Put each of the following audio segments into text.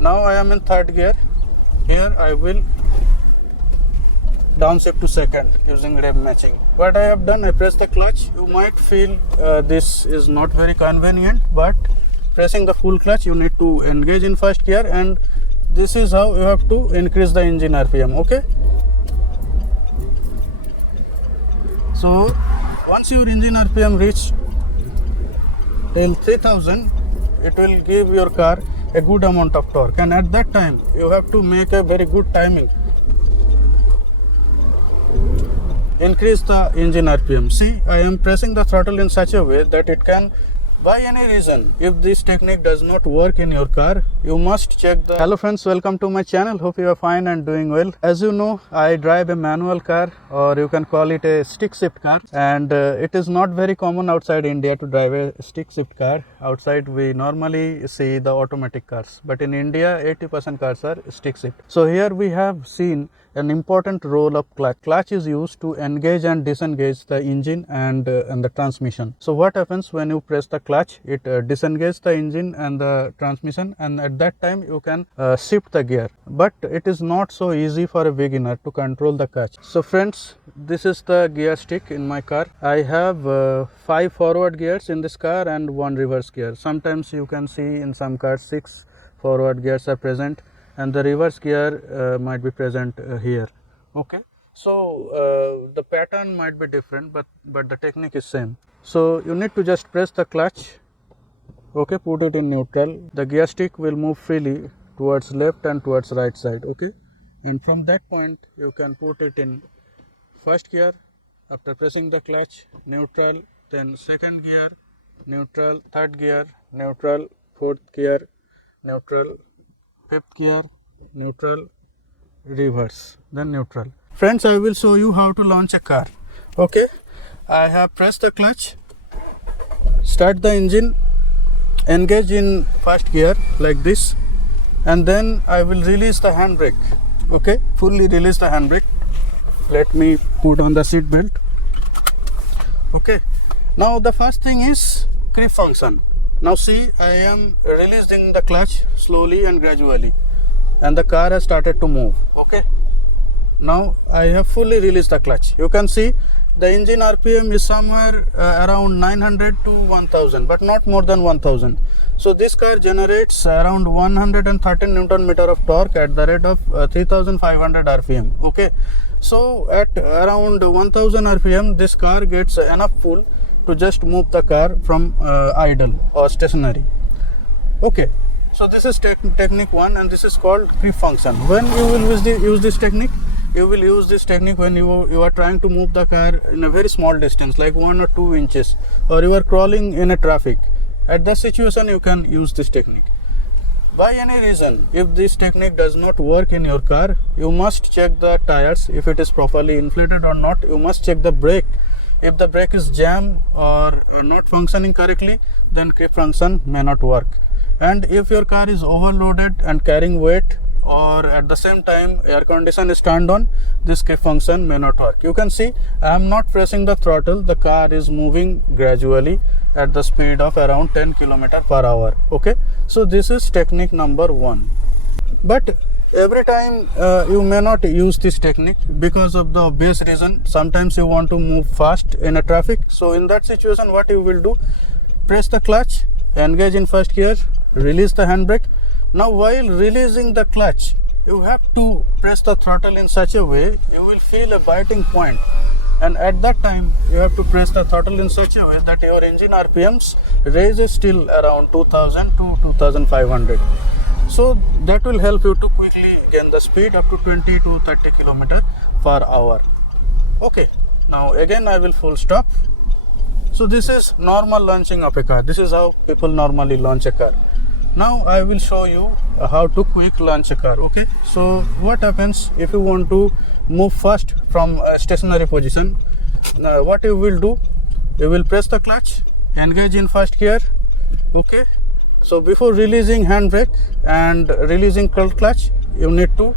Now I am in third gear. Here I will downshift to second using rev matching. What I have done, I press the clutch. You might feel this is not very convenient, but pressing the full clutch, you need to engage in first gear, and this is how you have to increase the engine RPM. Okay, so once your engine RPM reach till 3000, it will give your car a good amount of torque, and at that time you have to make a very good timing. Increase the engine RPM. See, I am pressing the throttle in such a way that it can, by any reason, if this technique does not work in your car, you must check the... Hello friends, welcome to my channel. Hope you are fine and doing well. As you know, I drive a manual car, or you can call it a stick shift car, and it is not very common outside India to drive a stick shift car. Outside we normally see the automatic cars, but in India 80% cars are stick shift. So here we have seen an important role of clutch. Clutch is used to engage and disengage the engine and the transmission. So what happens when you press the clutch? It disengages the engine and the transmission, and at that time you can shift the gear. But it is not so easy for a beginner to control the clutch. So friends, this is the gear stick in my car. I have 5 forward gears in this car and 1 reverse gear. Sometimes you can see in some cars 6 forward gears are present, and the reverse gear might be present here. Okay, so the pattern might be different, but the technique is same. So you need to just press the clutch. Okay, put it in neutral. The gear stick will move freely towards left and towards right side. Okay, and from that point you can put it in first gear. After pressing the clutch, neutral, then second gear, neutral, third gear, neutral, fourth gear, neutral, fifth gear, neutral, reverse, then neutral. Friends, I will show you how to launch a car. Okay, I have pressed the clutch, start the engine, engage in first gear like this, and then I will release the handbrake. Okay, fully release the handbrake. Let me put on the seat belt. Okay, now the first thing is creep function. Now see, I am releasing the clutch slowly and gradually, and the car has started to move. Okay, now I have fully released the clutch. You can see the engine RPM is somewhere around 900 to 1000, but not more than 1000. So this car generates around 113 Newton meter of torque at the rate of 3500 RPM. Okay, so at around 1000 RPM, this car gets enough pull to just move the car from idle or stationary. Okay, so this is technique 1, and this is called creep function. When you will use this technique, you will use this technique when you are trying to move the car in a very small distance, like 1 or 2 inches, or you are crawling in a traffic. At that situation you can use this technique. By any reason, if this technique does not work in your car, you must check the tires if it is properly inflated or not. You must check the brake. If the brake is jammed or not functioning correctly, then creep function may not work. And if your car is overloaded and carrying weight, or at the same time air condition is turned on, this creep function may not work. You can see I am not pressing the throttle. The car is moving gradually at the speed of around 10 km/h. Okay, so this is technique number 1. But every time you may not use this technique because of the obvious reason. Sometimes you want to move fast in a traffic. So in that situation, what you will do, press the clutch, engage in first gear, release the handbrake. Now while releasing the clutch, you have to press the throttle in such a way you will feel a biting point, and at that time you have to press the throttle in such a way that your engine RPMs raises till around 2000 to 2500. So that will help you to quickly gain the speed up to 20 to 30 km/h. Okay, now again I will full stop. So this is normal launching of a car. This is how people normally launch a car. Now I will show you how to quick launch a car. Okay, so what happens if you want to move fast from a stationary position? What you will do, you will press the clutch, engage in first gear. Okay, so before releasing handbrake and releasing clutch, you need to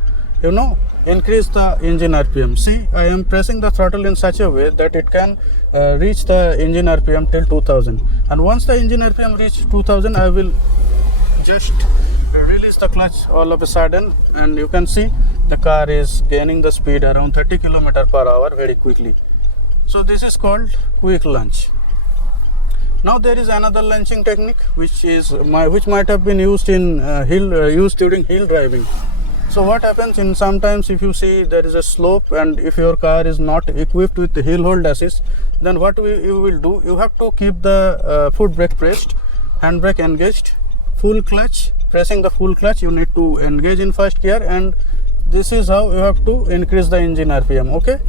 increase the engine RPM. See, I am pressing the throttle in such a way that it can reach the engine RPM till 2000, and once the engine RPM reach 2000, I will just release the clutch all of a sudden, and you can see the car is gaining the speed around 30 km/h very quickly. So this is called quick launch. Now there is another launching technique which might have been used in used during hill driving. So what happens in sometimes if you see there is a slope and if your car is not equipped with the hill hold assist, then what you will do, you have to keep the foot brake pressed, handbrake engaged, full clutch, pressing the full clutch. You need to engage in first gear, and this is how you have to increase the engine RPM. Okay.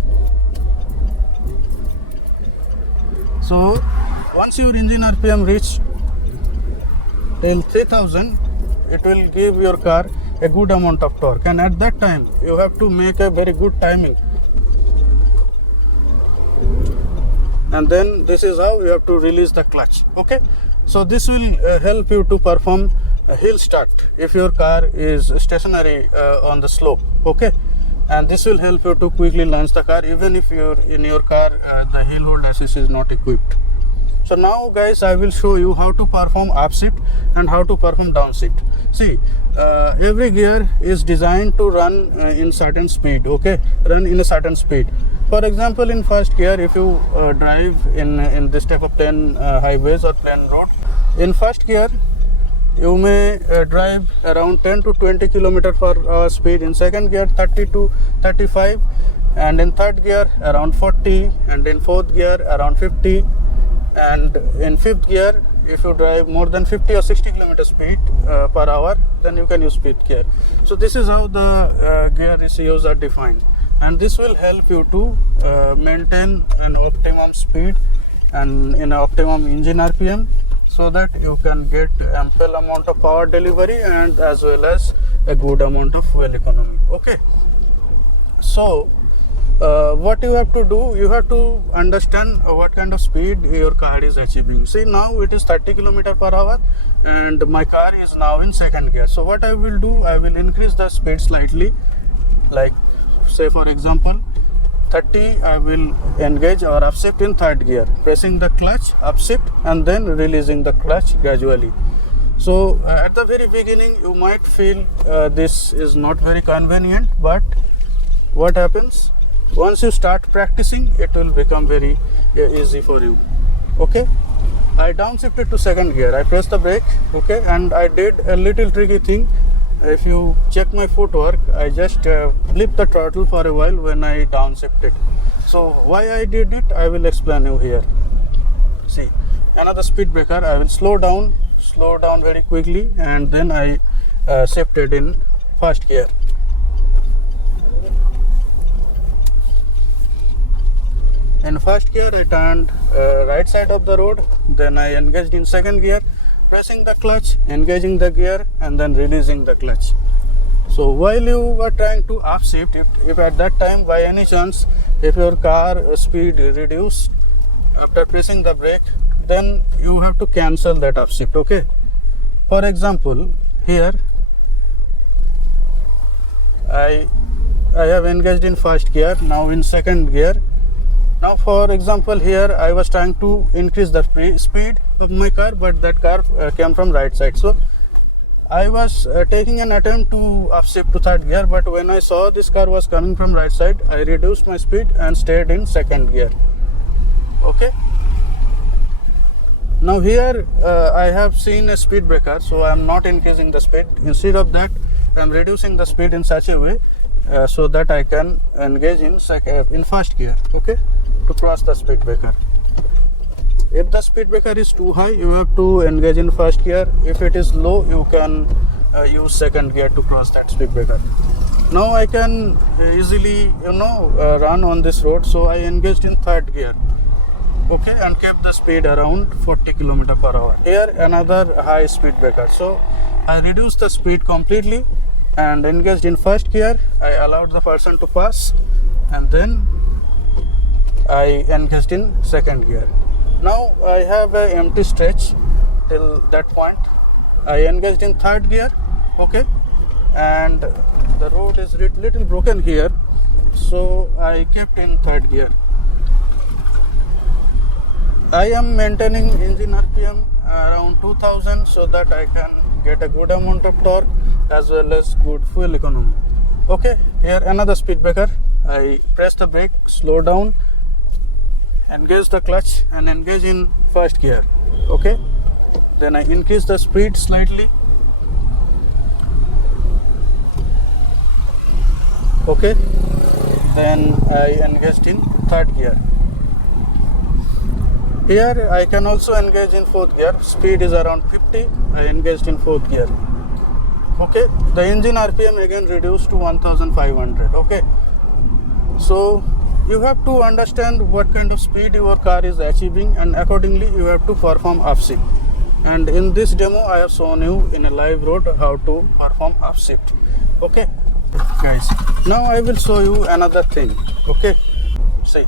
So once your engine RPM reach till 3000, it will give your car a good amount of torque, and at that time you have to make a very good timing, and then this is how you have to release the clutch. Okay, so this will help you to perform a hill start if your car is stationary on the slope. Okay, and this will help you to quickly launch the car even if in your car the hill hold assist is not equipped. So now guys, I will show you how to perform upshift and how to perform downshift. See, every gear is designed to run in certain speed. Okay, run in a certain speed. For example, in first gear, if you drive in this type of plain highways or plain road, in first gear you may drive around 10 to 20 km/h speed. In second gear 30 to 35, and in third gear around 40, and in fourth gear around 50. And in fifth gear, if you drive more than 50 or 60 km speed per hour, then you can use fifth gear. So this is how the gear ratios are defined, and this will help you to maintain an optimum speed and in optimum engine RPM, so that you can get ample amount of power delivery and as well as a good amount of fuel economy. Okay, so what you have to do, you have to understand what kind of speed your car is achieving. See, now it is 30 km/h and my car is now in second gear. So what I will do, I will increase the speed slightly, like say for example 30, I will engage or upshift in third gear, pressing the clutch, upshift, and then releasing the clutch gradually. So at the very beginning you might feel this is not very convenient, but what happens, once you start practicing, it will become very easy for you. Okay, I downshifted to second gear, I pressed the brake. Okay, and I did a little tricky thing. If you check my footwork, I just blipped the throttle for a while when I downshifted. So why I did it, I will explain you here. See, another speed breaker, I will slow down very quickly, and then I shifted in first gear. In first gear, I turned right side of the road, then I engaged in second gear, pressing the clutch, engaging the gear, and then releasing the clutch. So while you are trying to upshift, if at that time by any chance, if your car speed reduced after pressing the brake, then you have to cancel that upshift. Okay, for example, here I have engaged in first gear, now in second gear. Now for example, here I was trying to increase the speed of my car, but that car came from right side. So I was taking an attempt to upshift to third gear, but when I saw this car was coming from right side, I reduced my speed and stayed in second gear. Okay. Now here I have seen a speed breaker, so I am not increasing the speed. Instead of that, I am reducing the speed in such a way so that I can engage in first gear. Okay, to cross the speed breaker. If the speed breaker is too high, you have to engage in first gear. If it is low, you can use second gear to cross that speed breaker. Now I can easily run on this road, so I engaged in third gear. Okay, and kept the speed around 40 km/h. Here another high speed breaker, so I reduced the speed completely and engaged in first gear. I allowed the person to pass, and then I engaged in second gear. Now I have an empty stretch till that point. I engaged in third gear. Okay, and the road is little broken here, so I kept in third gear. I am maintaining engine RPM around 2000 so that I can get a good amount of torque as well as good fuel economy. Okay, here another speed breaker. I press the brake, slow down, engage the clutch and engage in first gear. Okay, then I increase the speed slightly. Okay, then I engaged in third gear. Here I can also engage in fourth gear. Speed is around 50. I engaged in fourth gear. Okay, the engine RPM again reduced to 1500. Okay, so you have to understand what kind of speed your car is achieving, and accordingly you have to perform upshift. And in this demo I have shown you in a live road how to perform upshift. Okay guys, now I will show you another thing. Okay, see,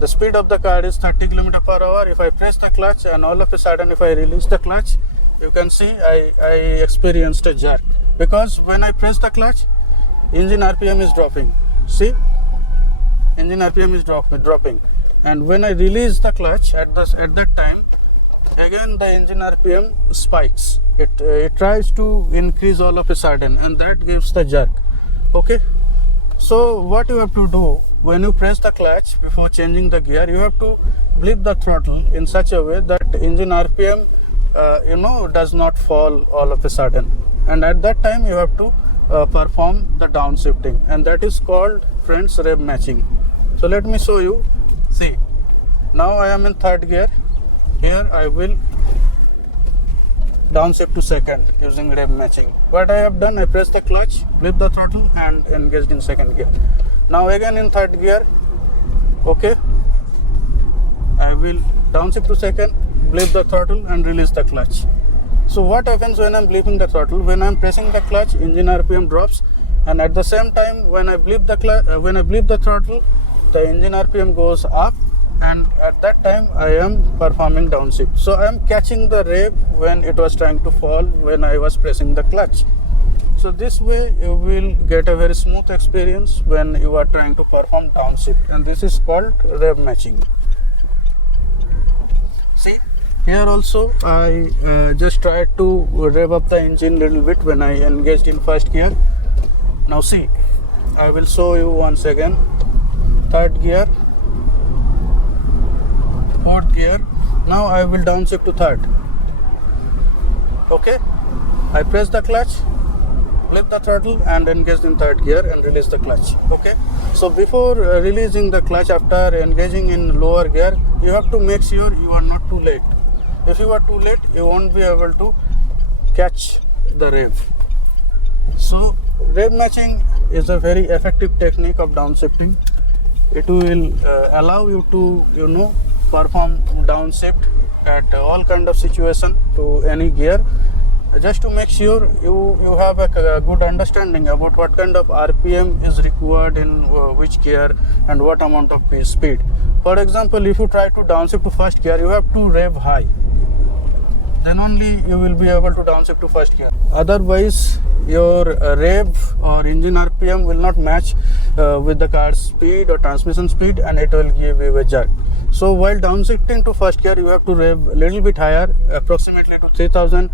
the speed of the car is 30 km/h. If I press the clutch and all of a sudden if I release the clutch, you can see I experienced a jerk, because when I press the clutch, engine RPM is dropping. See, engine RPM is dropping, and when I release the clutch at that time, again the engine RPM spikes. It tries to increase all of a sudden, and that gives the jerk. Okay, so what you have to do when you press the clutch before changing the gear, you have to blip the throttle in such a way that engine RPM does not fall all of a sudden, and at that time you have to perform the downshifting, and that is called, friends, rev matching. So let me show you. See, now I am in third gear. Here I will downshift to second using rev matching. What I have done, I press the clutch, blip the throttle and engaged in second gear. Now again in third gear. Okay, I will downshift to second, blip the throttle and release the clutch. So what happens when I'm blipping the throttle? When I'm pressing the clutch, engine RPM drops, and at the same time when I blip the throttle, the engine RPM goes up, and at that time I am performing downshift. So I am catching the rev when it was trying to fall when I was pressing the clutch. So this way you will get a very smooth experience when you are trying to perform downshift, and this is called rev matching. See, here also I just tried to rev up the engine little bit when I engaged in first gear. Now see, I will show you once again. Third gear, fourth gear. Now I will downshift to third. Okay, I press the clutch, flip the throttle and engage in third gear and release the clutch. Okay, so before releasing the clutch after engaging in lower gear, you have to make sure you are not too late. If you are too late, you won't be able to catch the rev. So rev matching is a very effective technique of downshifting. It will allow you to perform downshift at all kind of situation to any gear, just to make sure you have a good understanding about what kind of RPM is required in which gear and what amount of speed. For example, if you try to downshift to first gear, you have to rev high, then only you will be able to downshift to first gear. Otherwise your rev or engine RPM will not match with the car's speed or transmission speed, and it will give you a jerk. So while downshifting to first gear, you have to rev a little bit higher, approximately to 3000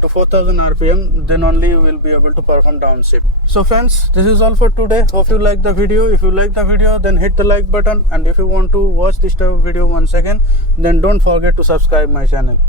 to 4000 RPM, then only you will be able to perform downshift. So friends, this is all for today. Hope you like the video. If you like the video, then hit the like button, and if you want to watch this type of video once again, then don't forget to subscribe my channel.